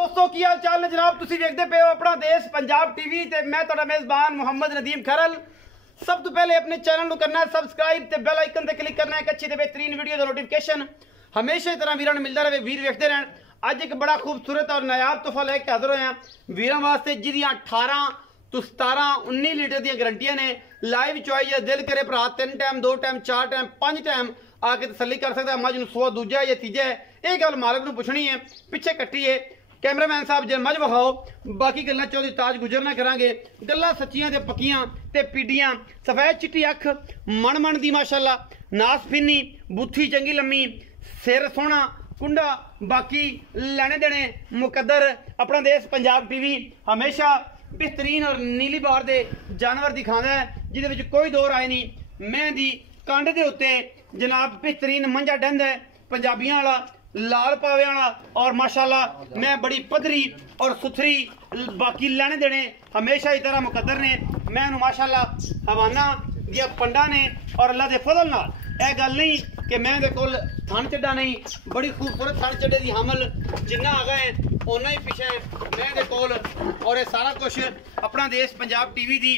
दोस्तों की हाल चाल ने जनाब तुसी देखते पे हो अपना देश पंजाब टीवी ते मैं तुहाडा मेजबान मुहम्मद नदीम खरल। सब तो पहले अपने चैनल को करना है सब्सक्राइब ते बेल आइकन ते क्लिक करना है एक अच्छी ते बेहतरीन वीडियो का नोटिफिकेशन हमेशा तरह वीरां नूं मिलता रहे, वीर वेखते रहन। अज एक बड़ा खूबसूरत और नायाब तोहफा लैके हाजिर होए हैं वीरां वास्ते जिहदियां 18 तो 17 19 लीटर दी गारंटियां ने। लाइव चॉइस है, दिल करे भरा 3 टाइम 2 टाइम 4 टाइम 5 टाइम आके तसल्ली कर सकता है। मझ नूं सूआ दूजा या तीजा है, यह गल मालक नूं पुछनी है। पिछे कट्टी है कैमरामैन साहब जे मझ विखाओ, बाकी गल्लां चौधरी ताज गुजर ना करांगे। गल्लां सच्चियां ते पक्कियां ते पीडियां, सफेद चिट्टी अख मन मन दी माशाअल्लाह, नास फिन्नी बुत्थी चंगी लम्मी, सिर सोहना कुंडा, बाकी लैने देने मुकद्दर। अपना देश पंजाब टीवी हमेशा बेहतरीन और नीली बार दे जानवर दिखाता है जिहदे विच कोई दो राय नहीं। मैं दी कंड दे उत्ते जनाब बेहतरीन मंझा डंद है पंजाबियां वाला, लाल पावे वाला, और माशाल्लाह मैं बड़ी पधरी और सुथरी, बाकी लैने देने हमेशा ही तरह मुकद्दर ने। मैं माशाल्लाह हवाना दिया पंडा ने और अल्लाह दे फजल नाल यह गल नहीं कि मैं दे कोल थन चड्डा नहीं, बड़ी खूबसूरत थन चड्डे दी हमल जिन्ना आ गए उन्ना ही पिछे मैं दे कोल। और ये सारा कुछ अपना देश पंजाब टीवी दी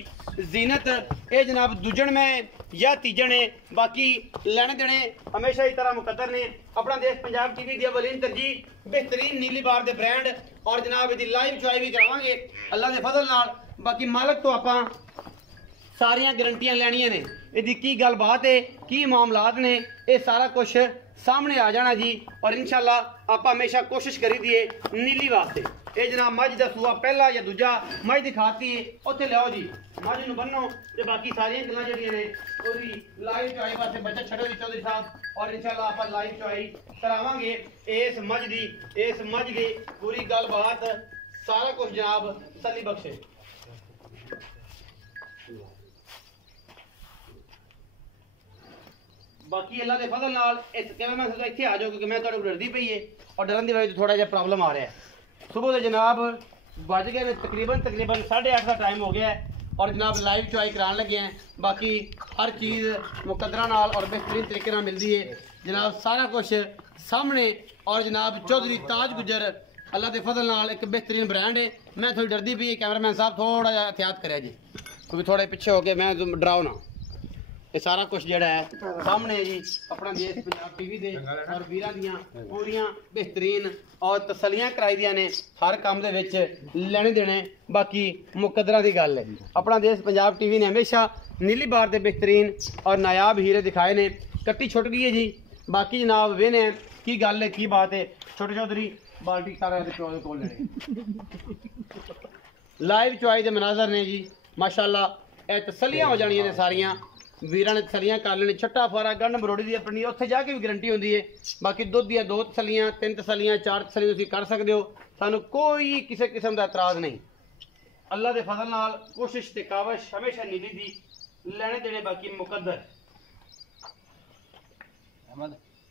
जीनत ये जनाब दूजन में या तीजन है, बाकी लैने देने हमेशा ही तरह मुकद्दर ने। अपना देश पंजाब टीवी दी अवलीन तरजीह बेहतरीन नीली बार दे ब्रांड और जनाब इसकी लाइव चॉइस भी करावांगे अल्लाह दे फजल नाल। बाकी मालक तो आपां सारियां गारंटियां लैनियां ने, इसकी की गलबात है की मामलात ने, ये सारा कुछ सामने आ जाना जी। और इंशाल्लाह आप हमेशा कोशिश करी दिए नीली वास्ते। ये जनाब मझ का सूआ पहला या दूजा मझ दिखाती है उत्थे लियाओ जी, मझ नूं बन्नो ते बाकी सारियां गल्लां जिहड़ियां ने ओदी लाइव चॉइस वास्ते बच्चा छड्डो जी चौधरी साहब। और इंशाल्लाह आप लाइव चॉइस करावांगे इस मझ दी पूरी गलबात सारा कुछ जनाब तसल्ली बख्शे। बाकी अल्लाह के फजल नाल इस कैमरा मैं इत्थे आ जाओ क्योंकि मैं तुहाडे कोल डरदी पई है और डरन दी वजह तो थोड़ा जिहा प्रॉब्लम आ रहा है। सुबह के जनाब बज गए ने तकरीबन 8:30 का टाइम हो गया है और जनाब लाइव चॉइस कराने लगे हैं। बाकी हर चीज़ मुकद्दरा नाल और बेहतरीन तरीके नाल मिलती है जनाब, सारा कुछ सामने। और जनाब चौधरी ताज गुजर अल्लाह के फजल नाल एक बेहतरीन ब्रांड है। मैं थोड़ी डरदी पई है, कैमरामैन साहब थोड़ा जिहा एहतियात करें जी क्योंकि थोड़े पिछे हो गए, मैं डराओ ना। ये सारा कुछ जड़ा है सामने है जी अपना देश पंजाब टीवी दे और वीरां दियां पूरियां बेहतरीन और तसलियां कराई दियां ने हर काम दे विच लेने देने। बाकी मुकद्दरा दी गल है, अपना देश पंजाब टीवी ने हमेशा नीली बार दे बेहतरीन और नायाब हीरे दिखाए ने। कट्टी छुट गई है जी, बाकी जनाब वेने की गल है की बात है। छोटे चौधरी बाल्टी सारा प्यो दे कोल लेने लाइव चॉइस दे मनाजर ने जी माशाल्लाह। ए तसलियां हो जानियां ने सारियां वीरां ने तसलियां कर लेने। छट्टा फारा गंढ मरोड़ी दी अपनी उत्थे जाके भी गारंटी होंदी है। बाकी दुध दियां 2 तसलियां 3 तसलियां 4 तसलियां तुसीं कर सकदे हो, सानू कोई किसी किस्म का एतराज नहीं। अल्लाह दे फजल नाल कोशिश ते कावश हमेशा नीली दी लेने देने बाकी मुकद्दर।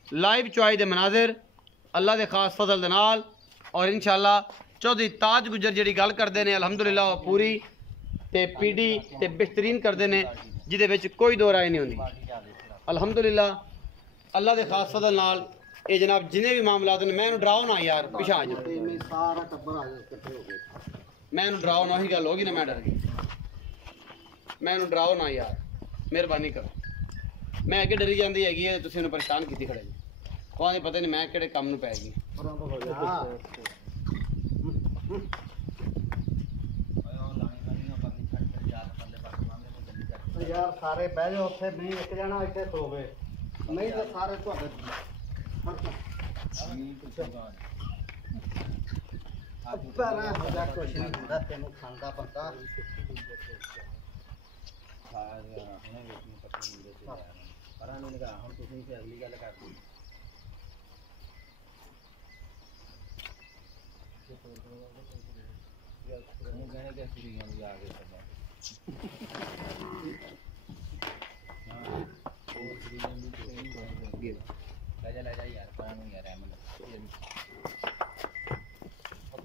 लाइव चॉइस दे मनाजिर अल्लाह दे खास फजल दे नाल और इंशाल्लाह चौधरी ताज गुजर जिहड़ी गल करदे ने अलहमदुलिल्लाह पूरी ते पीडी ते बेहतरीन करदे ने जिहदे विच कोई दो राय नहीं होंदी अलहमदुलिल्लाह। अल्लाह दे खास फजल नाल ये जनाब जिन्हें भी मामलात ने, मैं डराओ ना यार पिछा आ जाओ, मैं डराओ ना, ही गल होगी ना मैं डर गई। मैं डराओ ना यार मेहरबानी करो, मैं अगे डरी जाती हैगी है तुसीं उन्हें परेशान की खड़े जी, कोई पता नहीं मैं किहड़े काम नूं पै गई। यार सारे बह जाओ उत्थे, नहीं एक जना इत्थे सो गए, नहीं तो सारे तुहाडे पैरा होजा कुछ नहीं हुंदा, तेनू खांदा बंदा परा नहीं लगा। हुण तुसीं ते अगली गल कर दी कहने के कुड़ियां आ गए ले जा यार परा नहीं यार अहमद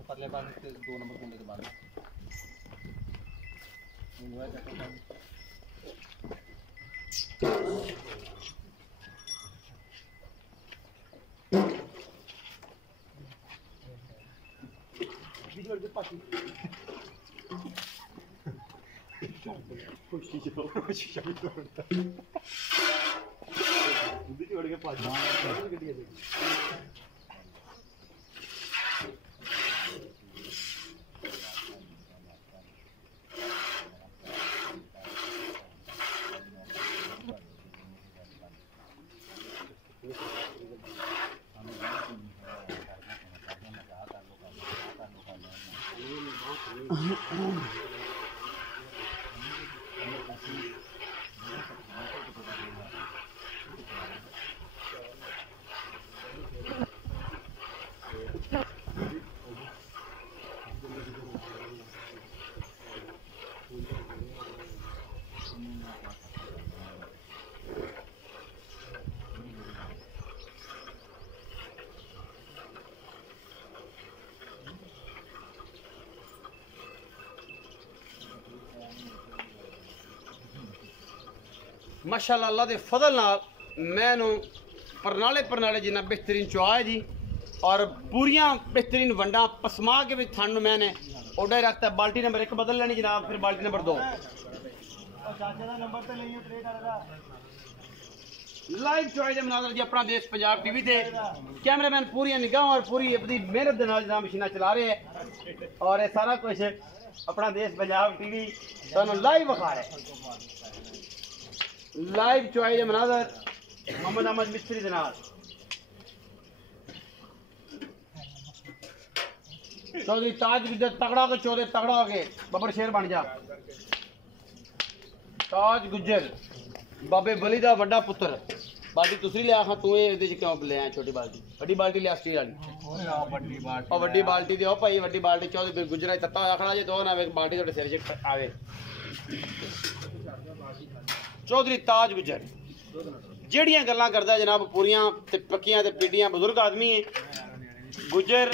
परले पानी से 2 नंबर कुंडे के बाद माशाअल्लाह अल्लाह के फजल नाल मैनू परनाले जिन्ना बेहतरीन चुआ है जी और पूरियां बेहतरीन वंडा पसमा के भी थानू मैंने ऑर्डर रखता है। बाल्टी नंबर 1 बदल लेनी जनाब, फिर बाल्टी नंबर 2 लाइव चॉइस मनाजर जी अपना देश पंजाब टीवी ते कैमरामैन पूरी निगाह और पूरी अपनी मेहनत के नाल जनाब मशीना चला रहे हैं और ये सारा कुछ अपना देश पंजाब टीवी तुहानू लाइव विखा रहा है। लाइव चॉइस मनाजर मोहम्मद अहमद मिस्त्री के नाल चौधरी ताज गुजर तगड़ा के चौधरी तगड़ा हो गए बबर शेर बन जा। ताज गुजर बाबे बली दा वड्डा पुत्र। बाल्टी दूसरी लिया खां तू ये क्यों ले आया? छोटी बाल्टी वड्डी बाल्टी लिया स्टील वाली और वड्डी बाल्टी दे भाई वड्डी बाल्टी चौधरी गुजरा तत्ता होया खड़ा जे दो ना बाल्टी थोड़े सिर च आवे। चौधरी ताज गुजर जेड़ियां गल्लां करदा जनाब पूरियां ते पक्कियां ते पीढ़ियां बुजुर्ग आदमी है। गुजर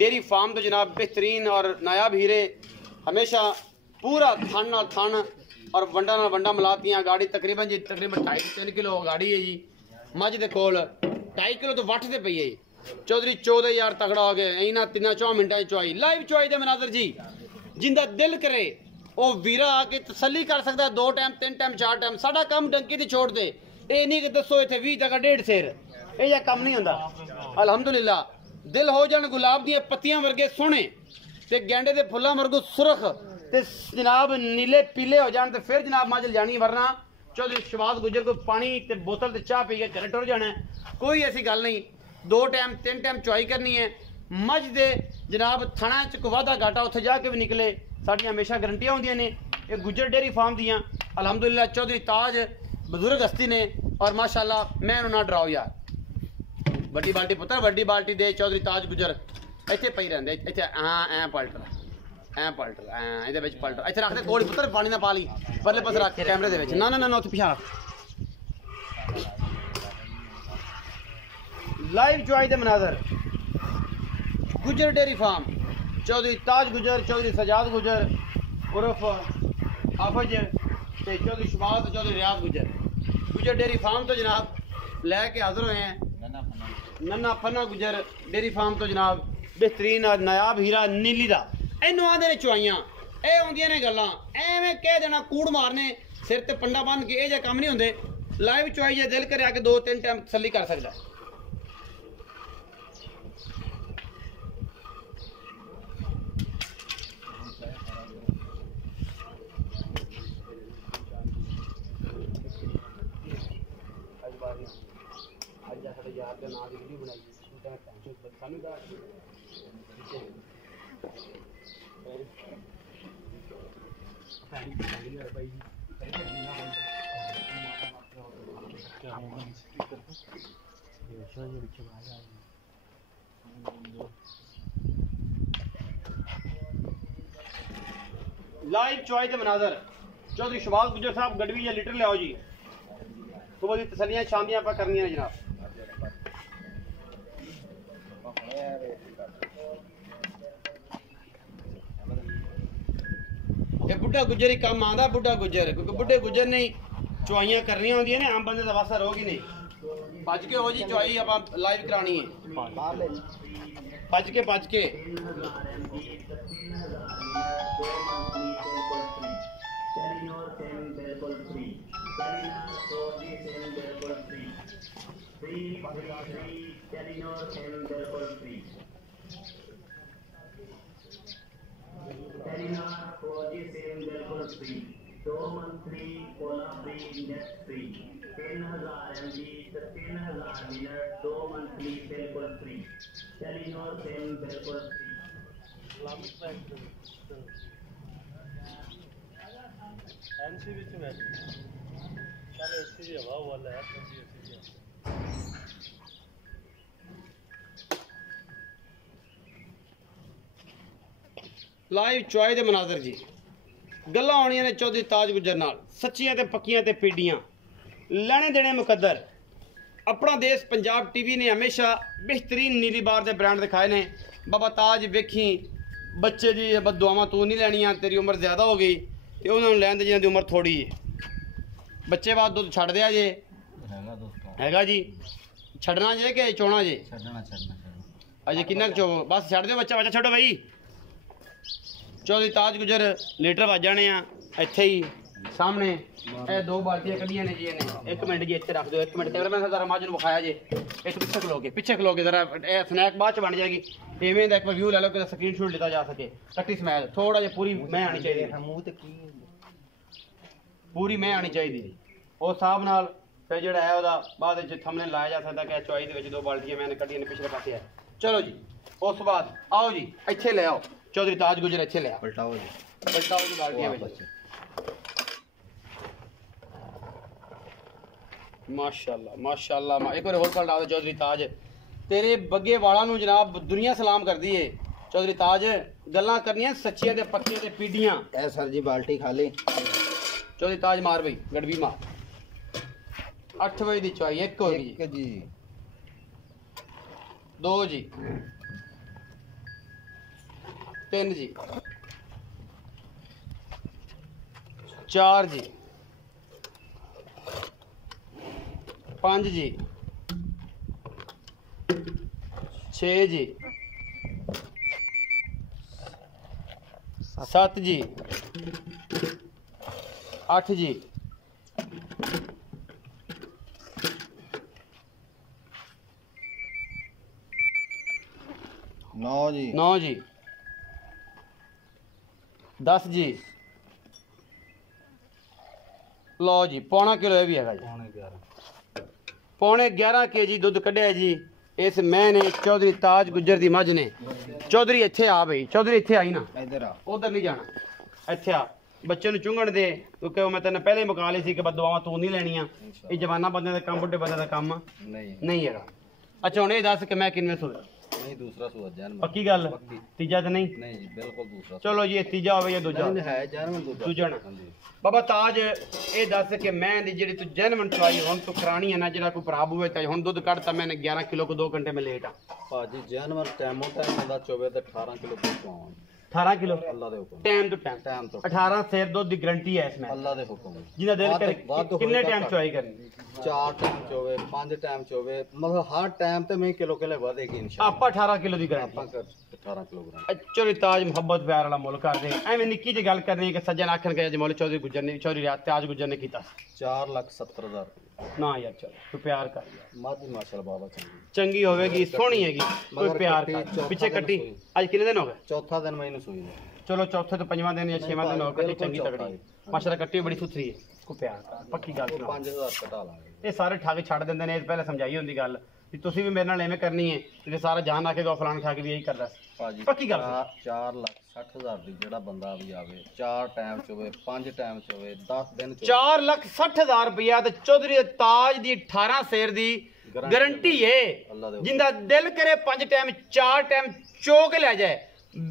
डेयरी फार्म तो जनाब बेहतरीन और नायाब हीरे हमेशा पूरा थन नाल थन और वंडा नाल वंडा मिलातियां। गाड़ी तकरीबन 2.5-3 किलो गाड़ी है जी। मझ दे कोल 2.5 किलो तो वट ते पई है। चौधरी 14,000 तगड़ा हो गए इन्हां 3-4 मिनटां चुआई। लाइव चुआई दे मनाजर जी जिंदा दिल करे वो वीरा आके तसली कर सकता है 2 टाइम 3 टाइम 4 टाइम। साडा काम डंकी ते छोड़ दे ये नहीं कि दसो इत्थे 20 जगह 1.5 सेर ये कम नहीं होंदा। अल्हम्दुलिल्लाह दिल हो जान गुलाब दी पत्तियां वर्गे सोहने ते गेंडे दे फुल्लां वर्गो सुरख ते जनाब नीले पीले हो जान ते फिर जनाब माजल जानी। वरना चौधरी शहबाज गुजर को पानी ते बोतल ते चाह पी के घर टुर जाना है। कोई ऐसी गल नहीं। 2 टाइम 3 टाइम चुआई करनी है। मझ दे जनाब थणा च कोई वाधा घाटा उत्थे जाके भी निकले साडियां हमेशा गारंटियां होंदियां ने। ये गुजर डेयरी फार्म दियां अल्हम्दुलिल्लाह चौधरी ताज बुजुर्ग हस्ती ने और माशाअल्लाह मैं ना डराओ यार। वड्डी बाल्टी पुत्र वड्डी बाल्टी दे चौधरी ताज गुजर इत्थे पई रहंदे इत्थे ऐ पलट इहदे विच पलट इत्थे रख दे कोड़ी पुत्र पानी ना पा ली परले पासे रख कैमरे दे विच ना ना ना उत्थे पिछा लाइव चुआई दे मनाजर गुजर डेयरी फार्म चौधरी ताज गुजर चौधरी सजाद गुजर उर्फ हाफज ते चौधरी शहबाज चौधरी रियाज गुजर डेयरी फार्म तो जनाब लैके हाजिर हुए हैं। नन्ना फन्ना गुजर डेयरी फार्म तो जनाब बेहतरीन नायाब हीरा नीली दा इनू आंदे ने चुआइयां ए आउंदियां ने गल्लां एवें कह देना कूड़ मारने सिर ते पंडा बन के ये काम नहीं होंदे। लाइव चुआई जे दिल करे आके 2-3 टाइम तसल्ली कर सकदा। यार के नाम वीडियो बनाई सानू दा लाइव चॉइस के मनाजर चौधरी शहबाज गुजर साहब गडवी या लीटर ले आओ जी। सुबह की तसलियां शाम दी आप करनी है जनाब। ये बुढ़ा गुजर ही काम आंदा बुढ़ा गुजर क्योंकि बुढ़े गुजर ने चुआइयां करनियां होंदियां ने आम बंदे दा वासा रोग ही नहीं। भज के हो जी चुआई आप लाइव करानी है भज के एनसी ਵਿੱਚ ਮੈਂ ਚੱਲ ਐਸੀ ਦੀ ਹਵਾ ਵਾਲਾ ਹੈ ਠੰਡੀ ਐਸੀ ਦੀ ਲਾਈਵ ਚੁਆਈ ਦੇ ਮਨਾਜ਼ਰ ਜੀ ਗੱਲਾਂ ਆਉਣੀਆਂ ਨੇ ਚੌਧਰੀ ਤਾਜ ਗੁੱਜਰ ਨਾਲ ਸੱਚੀਆਂ ਤੇ ਪੱਕੀਆਂ ਤੇ ਪੀੜੀਆਂ ਲੈਣੇ ਦੇਣੇ ਮੁਕੱਦਰ ਆਪਣਾ ਦੇਸ਼ ਪੰਜਾਬ ਟੀਵੀ ਨੇ ਹਮੇਸ਼ਾ ਬਿਹਤਰੀਨ ਨੀਲੀ ਬਾਰ ਦੇ ਬ੍ਰਾਂਡ ਦਿਖਾਏ ਨੇ ਬਾਬਾ ਤਾਜ ਵੇਖੀ ਬੱਚੇ ਦੀ ਬਦਦੁਆਵਾਂ ਤੂੰ ਨਹੀਂ ਲੈਣੀਆਂ ਤੇਰੀ ਉਮਰ ਜ਼ਿਆਦਾ ਹੋ ਗਈ ਤੇ ਉਹਨਾਂ ਨੂੰ ਲੈਣ ਦੇ ਜਿਹਨਾਂ ਦੀ ਉਮਰ ਥੋੜੀ ਹੈ ਬੱਚੇ ਬਾਅਦ ਦੁੱਧ ਛੱਡ ਦਿਆ ਜੇ ਹੈਗਾ ਜੀ ਛੱਡਣਾ ਜੇ ਕਿ ਚੋਣਾ ਜੇ ਛੱਡਣਾ ਅਜੇ ਕਿੰਨਾ ਕੁ ਚੋ ਬਸ ਛੱਡ ਦਿਓ ਬੱਚਾ ਛੱਡੋ ਬਈ ਚੌਧਰੀ ਤਾਜ ਗੁੱਜਰ ਲੀਟਰ ਵੱਜ ਜਾਣੇ ਆ ਇੱਥੇ ਹੀ ਸਾਹਮਣੇ ਇਹ ਦੋ ਬਾਲਟੀਆਂ ਕੱਢੀਆਂ ਨੇ ਜੀ ਇਹਨੇ 1 ਮਿੰਟ ਜੀ ਇੱਥੇ ਰੱਖ ਦਿਓ 1 ਮਿੰਟ ਕੈਮਰਾਮੈਨ ਜ਼ਰਾ ਮਾਜ ਨੂੰ ਵਿਖਾਇਆ ਜੇ ਇਸ ਪਿੱਛੇ ਖਲੋ ਕੇ ਜ਼ਰਾ ਇਹ ਸਨੈਕ ਬਾਅਦ ਚ ਬਣ ਜਾਏਗੀ ਇਵੇਂ ਦਾ ਇੱਕ ਵਿਊ ਲੈ ਲਓ ਕਿ ਸਕਰੀਨਸ਼ਾਟ ਲਿੱਤਾ ਜਾ ਸਕੇ ਕੱਟੀ ਸਮੈਲ ਥੋੜਾ ਜਿਹਾ ਪੂਰੀ ਮੈਂ ਆਣੀ ਚਾਹੀਦੀ ਮੂੰਹ ਤੇ ਕੀ ਪੂਰੀ ਮੈਂ ਆਣੀ ਚਾਹੀਦੀ ਉਸ ਹਿਸਾਬ ਨਾਲ ਫਿਰ ਜਿਹੜਾ ਹੈ ਉਹਦਾ ਬਾਅਦ ਵਿੱਚ ਥੰਬਨੇਲ ਲਾਇਆ ਜਾ ਸਕਦਾ ਕਿ ਚੁਆਈ ਦੇ ਵਿੱਚ ਦੋ ਬਾਲਟੀਆਂ ਮੈਂ ਕੱਢੀਆਂ ਨੇ ਪਿਛਲੇ ਪਾਸੇ ਹੈ ਚਲੋ ਜੀ ਉਸ ਤੋਂ ਬਾਅਦ ਆਓ ਜੀ ਇੱਥੇ ਲੈ ਆਓ ਚੌਧਰੀ ਤਾਜ ਗੁੱਜਰ ਇੱਥੇ ਲੈ ਆਓ ਪਲਟਾਓ ਜੀ ਬਾਲਟੀਆਂ ਵਿੱਚ ਮਾਸ਼ਾਅੱਲਾ ਮਾਸ਼ਾਅੱਲਾ ਇੱਕ ਵਾਰ ਹੋਰ ਪਲਟਾ ਦਿਓ ਚੌਧਰੀ ਤਾਜ ਤੇਰੇ ਬੱਗੇ ਵਾਲਾਂ ਨੂੰ ਜਨਾਬ ਦੁਨੀਆ ਸਲਾਮ ਕਰਦੀ ਏ ਚੌਧਰੀ ਤਾਜ ਗੱਲਾਂ ਕਰਨੀਆਂ ਸੱਚੀਆਂ ਤੇ ਪੱਕੀਆਂ ਤੇ ਪੀੜੀਆਂ ਇਹ ਸਰ ਜੀ ਬਾਲਟੀ ਖਾਲੀ ਚੌਧਰੀ ਤਾਜ ਮਾਰ ਬਈ ਗੜਵੀ ਮਾਰ 8 ਵਜੇ ਦੀ ਚੁਆਈ ਇੱਕ ਹੋ ਗਈ ਇੱਕ ਜੀ 2 ਜੀ 3 ਜੀ 4 ਜੀ 5 ਜੀ 6 जी 7 जी 8 जी 9 जी 9 जी 10 जी लो जी पौना किलो ये भी है जी पौने 11 केजी दुध कढ़िया जी इस मैं ने चौधरी ताज गुजर दी मझ ने चौधरी इत्थे आ बई चौधरी इत्थे आई ना इधर आ उधर नहीं जाना इत्थे आ बच्चे ਨੂੰ ਚੁੰਗਣ ਦੇ ਕਿਉਂਕਿ ਮੈਂ ਤੈਨੂੰ ਪਹਿਲੇ ਹੀ ਮੁਕਾ ਲਈ ਸੀ ਕਿ ਬਦਦੁਆਵਾਂ ਤੂੰ ਨਹੀਂ ਲੈਣੀਆਂ ਇਹ ਜਵਾਨਾ ਬੰਦੇ ਦਾ ਕੰਮ ਬੁੱਢੇ ਬੰਦੇ ਦਾ ਕੰਮ ਨਹੀਂ ਹੈਗਾ ਅੱਛਾ ਹੁਣ ਇਹ ਦੱਸ ਕਿ ਮੈਂ ਕਿੰਨੇ ਸੂਆ नहीं दूसरा सुआ जानवर ਪੱਕੀ ਗੱਲ ਤੀਜਾ ਤਾਂ ਨਹੀਂ नहीं जी बिल्कुल दूसरा ਚਲੋ ਜੀ ਇਹ ਤੀਜਾ ਹੋਵੇ ਜਾਂ ਦੂਜਾ नहीं है जानवर ਦੂਜਾ ਨਾ ਬਾਬਾ ਤਾਜ ਇਹ ਦੱਸ ਕਿ ਮੈਂ ਦੀ ਜਿਹੜੀ ਤੂੰ ਜੈਨੂਇਨ ਚੁਆਈ ਹੁਣ ਤੂੰ ਕਰਾਣੀ ਹੈ ਨਾ ਜਿਹੜਾ ਕੋਈ ਭਰਾ ਹੋਵੇ ਤਾਂ ਹੁਣ ਦੁੱਧ ਕੱਢਤਾ ਮੈਨੇ 11 ਕਿਲੋ ਕੋ 2 ਘੰਟੇ ਮੈਂ ਲੇਟ ਆ ਭਾਜੀ जानवर टाइमो टाइम ਦਾ ਚੋਵੇ ਤੇ 18 ਕਿਲੋ ਪਹੁੰਚਾਉਂ 18 ਕਿਲੋ ਅੱਲਾ ਦੇ ਹੁਕਮ ਟਾਈਮ ਟੂ ਟਾਈਮ 18 ਸੇਰ ਦੁੱਧ ਦੀ ਗਰੰਟੀ ਹੈ ਇਸ ਅੱਲਾ ਦੇ ਹੁਕਮ ਜਿਹਦਾ ਦਿਲ ਕਰੇ ਕਿੰਨੇ ਟਾਈਮ ਚੁਆਈ ਕਰਨੀ 4 ਟਾਈਮ ਚੋਵੇ 5 ਟਾਈਮ ਚੋਵੇ ਮਤਲਬ ਹਰ ਟਾਈਮ ਤੇ ਮੈਂ ਕਿਲੋ ਕਿਲੇ ਵਧੇਗੀ ਇਨਸ਼ਾਅੱਲਾ ਆਪਾਂ 18 ਕਿਲੋ ਦੀ ਗਰੰਟੀ ਆਪਾਂ 18 ਕਿਲੋਗ੍ਰਾਮ ਚੌਧਰੀ ਤਾਜ ਮੁਹੱਬਤ ਪਿਆਰ ਵਾਲਾ ਮੁੱਲ ਕਰਦੇ ਐਵੇਂ ਨਿੱਕੀ ਜਿਹੀ ਗੱਲ ਕਰਨੀ ਹੈ ਕਿ ਸੱਜਣ ਆਖਣ ਕੇ ਜਮੋਲ ਚੌਧਰੀ ਗੁੱਜਰ ਨੇ ਚੌਧਰੀ ਤਾਜ ਗੁੱਜਰ ਨੇ ਕੀਤਾ 4,70,000 ਨਾ ਯਾਰ ਚਲ ਤੂੰ ਪਿਆਰ ਕਰ ਯਾਰ ਮਾਦੀ ਮਾਸ਼ਾਅੱਲਾ ਬਾਬਾ ਚੰਗੀ ਚੰਗੀ ਹੋਵੇਗੀ ਸੋਹਣੀ ਹੈਗੀ ਕੋਈ ਪਿਆਰ ਕਰ ਪਿੱਛੇ ਕੱਟੀ ਅੱਜ ਕਿੰਨੇ ਦਿਨ ਹੋ ਗਏ ਚੌਥਾ ਦਿਨ ਮੈਨੂੰ ਸੂਈ ਨੇ ਚਲੋ ਚੌਥੇ ਤੋਂ ਪੰਜਵਾਂ ਦਿਨ ਜਾਂ ਛੇਵਾਂ ਦਿਨ ਹੋ ਕੱਟੀ ਚੰਗੀ ਤਗੜੀ ਮਾਸ਼ਾਅੱਲਾ ਕੱਟੀ ਬੜੀ ਸੁਥਰੀ ਹੈ ਕੋਈ ਪਿਆਰ ਕਰ ਪੱਕੀ ਗੱਲ ਸੁਣਾ 5000 ਘਟਾ ਲਾਂਗੇ ਇਹ ਸਾਰੇ ਠੱਗ ਛੱਡ ਦਿੰਦੇ ਨੇ ਇਹ ਪਹਿਲੇ ਸਮਝਾਈ ਹੁੰਦੀ ਗੱਲ ਵੀ ਤੁਸੀਂ ਵੀ ਮੇਰੇ ਨਾਲ ਐਵੇਂ ਕਰਨੀ ਹੈ ਤੇ ਸਾਰਾ ਜਾਨ ਆ ਕੇ ਦੋ ਫਲਾਣ ਠੱਗ ਵੀ ਇਹੀ ਕਰਦਾ ਭਾਜੀ ਪੱਕੀ ਗੱਲ 4,60,000 ਦੀ ਜਿਹੜਾ ਬੰਦਾ ਵੀ ਆਵੇ 4 ਟਾਈਮ ਚ ਹੋਵੇ 5 ਟਾਈਮ ਚ ਹੋਵੇ 10 ਦਿਨ ਚ 4,60,000 ਰੁਪਇਆ ਤੇ ਚੌਧਰੀ ਤਾਜ ਦੀ 18 ਸੇਰ ਦੀ ਗਾਰੰਟੀ ਏ ਜਿੰਦਾ ਦਿਲ ਕਰੇ 5 ਟਾਈਮ 4 ਟਾਈਮ ਚੋ ਕੇ ਲੈ ਜਾਏ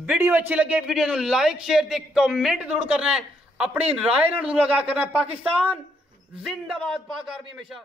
ਵੀਡੀਓ अच्छी लगे वीडियो ਨੂੰ ਲਾਈਕ ਸ਼ੇਅਰ ਤੇ ਕਮੈਂਟ ਜ਼ਰੂਰ ਕਰਨਾ ਹੈ अपनी राय ਨਾਲ ਜ਼ਰੂਰ ਆਗਾਹ ਕਰਨਾ है पाकिस्तान जिंदाबाद पाक आर्मी हमेशा